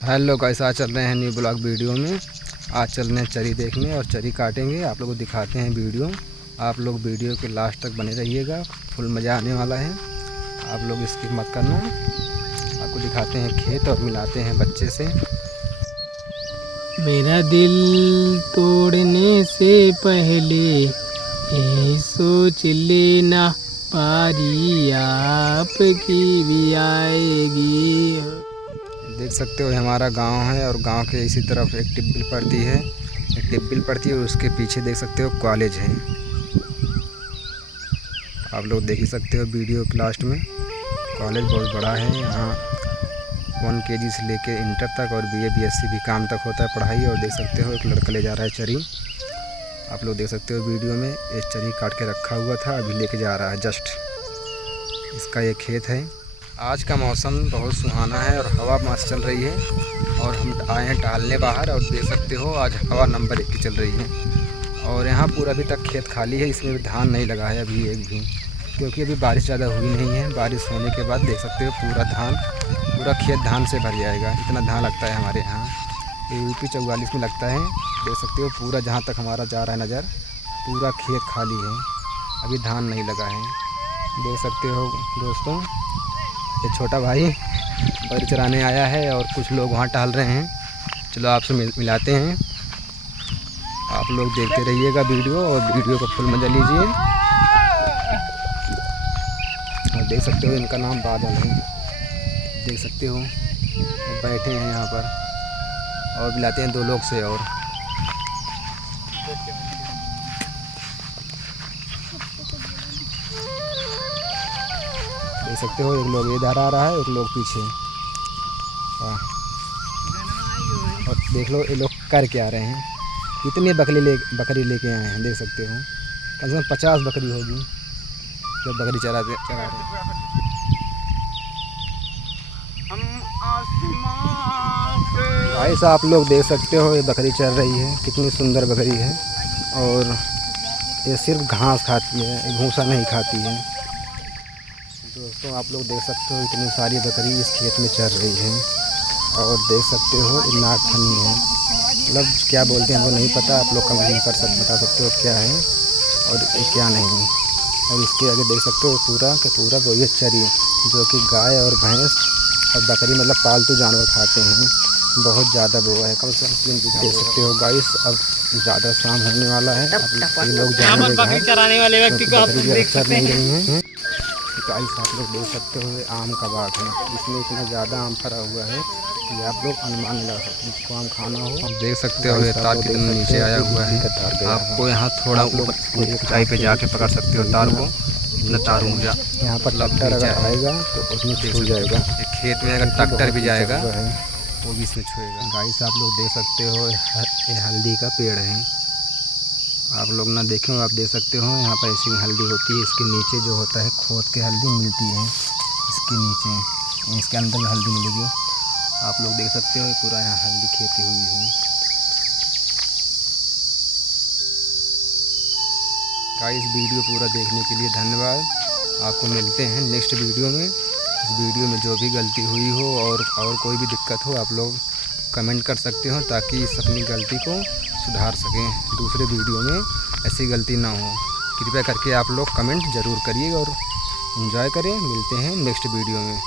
Hello guys, आज चल रहे हैं न्यू ब्लॉग वीडियो में। आज चल रहे हैं चरी देखने और चरी काटेंगे। आप लोगों को दिखाते हैं वीडियो। आप लोग वीडियो के लास्ट तक बने रहिएगा, फुल मज़ा आने वाला है। आप लोग स्किप मत करना। आपको दिखाते हैं खेत और मिलाते हैं बच्चे से। मेरा दिल तोड़ने से पहले ये सोच लेना, बारी आपकी भी आएगी। देख सकते हो हमारा गांव है और गांव के इसी तरफ एक टिब्बिल पड़ती है। और उसके पीछे देख सकते हो कॉलेज है। आप लोग देख ही सकते हो वीडियो के लास्ट में। कॉलेज बहुत बड़ा है। यहाँ 1 KG से लेके इंटर तक और BA BSc भी काम तक होता है पढ़ाई। और देख सकते हो एक लड़का ले जा रहा है चरी। आप लोग देख सकते हो वीडियो में एक चरी काट के रखा हुआ था, अभी लेके जा रहा है जस्ट। इसका ये खेत है। आज का मौसम बहुत सुहाना है और हवा मस्त चल रही है। और हम आए हैं टहलने बाहर और देख सकते हो आज हवा नंबर 1 की चल रही है। और यहाँ पूरा अभी तक खेत खाली है, इसमें भी धान नहीं लगा है अभी एक भी, क्योंकि अभी बारिश ज़्यादा हुई नहीं है। बारिश होने के बाद देख सकते हो पूरा खेत धान से भर जाएगा। इतना धान लगता है हमारे यहाँ। ये UP 44 में लगता है। देख सकते हो पूरा जहाँ तक हमारा जा रहा है नज़र, पूरा खेत खाली है, अभी धान नहीं लगा है। देख सकते हो दोस्तों, ये छोटा भाई बकरी चराने आया है और कुछ लोग वहाँ टहल रहे हैं। चलो आपसे मिलाते हैं। आप लोग देखते रहिएगा वीडियो और वीडियो का फुल मज़ा लीजिए। और देख सकते हो इनका नाम बादल है। देख सकते हो बैठे हैं यहाँ पर और मिलाते हैं 2 लोग से। और देख सकते हो एक लोग इधर आ रहा है, एक लोग पीछे। और देख लो ये लोग कर के आ रहे हैं। कितनी बकरी लेके आए हैं देख सकते हो। कम से कम 50 बकरी होगी जब बकरी चरा रहे हैं। ऐसा आप लोग देख सकते हो ये बकरी चल रही है, कितनी सुंदर बकरी है। और ये सिर्फ घास खाती है, भूसा नहीं खाती है। दोस्तों आप लोग देख सकते हो इतनी सारी बकरी इस खेत में चल रही है। और देख सकते हो ये नागफनी है, मतलब क्या बोलते हैं हमको नहीं पता। आप लोग कमेंट कर बता सकते हो क्या है और ये क्या नहीं। और इसके आगे देख सकते हो पूरा का पूरा वो ये चरी, जो कि गाय और भैंस और बकरी मतलब पालतू जानवर खाते हैं। बहुत ज़्यादा वो है, कम से कम 3 बीघा। देख सकते हो गाइस, अब ज़्यादा शाम होने वाला है। ये लोग जाएंगे बकरी चराने वाले व्यक्ति को आप देख सकते नहीं रही हैं। गाइस आप लोग देख सकते हो ये आम का बाग है, इसमें इतना ज़्यादा आम फरा हुआ है कि आप लोग अनुमान लगा सकते हैं। जिसको आम खाना हो आप देख सकते हो। ये तार कितना नीचे आया हुआ है। आपको यहाँ थोड़ा ऊपर ऊंचाई पे जाके पकड़ सकते हो तार को। इतना तार ऊंचा यहाँ पर ट्रैक्टर अगर आएगा तो उसमें छू जाएगा। खेत में अगर ट्रैक्टर भी जाएगा वो भी इसमें छुएगा। गाइस आप लोग देख सकते हो ये हल्दी का पेड़ है। आप लोग ना देखें, आप देख सकते हो यहाँ पर ऐसी हल्दी होती है। इसके नीचे जो होता है खोद के हल्दी मिलती है, इसके नीचे, इसके अंदर में हल्दी मिलेगी। आप लोग देख सकते हो पूरा यहाँ हल्दी खेती हुई है। गाइस वीडियो पूरा देखने के लिए धन्यवाद। आपको मिलते हैं नेक्स्ट वीडियो में। इस वीडियो में जो भी गलती हुई हो और कोई भी दिक्कत हो आप लोग कमेंट कर सकते हो, ताकि इस अपनी गलती को सुधार सकें। दूसरे वीडियो में ऐसी गलती ना हो। कृपया करके आप लोग कमेंट ज़रूर करिए और एंजॉय करें। मिलते हैं नेक्स्ट वीडियो में।